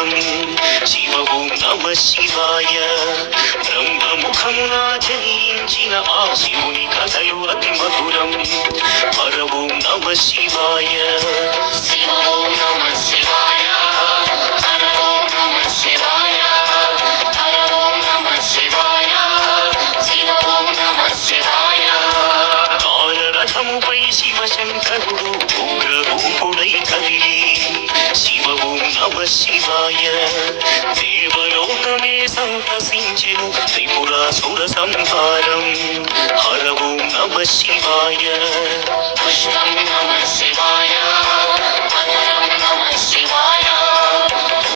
మధురం శివ ఓం నమ శివాయ బ్రహ్మముఖమున జనించిన ఆ శివుని కథలు అతి మధురం హర ఓం నమ శివాయ శివ ఓం నమ శివాయ హర ఓం నమ శివాయ హర ఓం నమ శివాయ శివ ఓం నమ శివాయ కాలరథముపై శివశంకరుడు ఉగ్రరూపుడై కదిలి శివ ఓం నమ శివాయ దేవలోకమే సంతసించెను త్రిపురాసుర సంహారం హర ఓం నమ శివాయ పుష్పం నమ శివాయ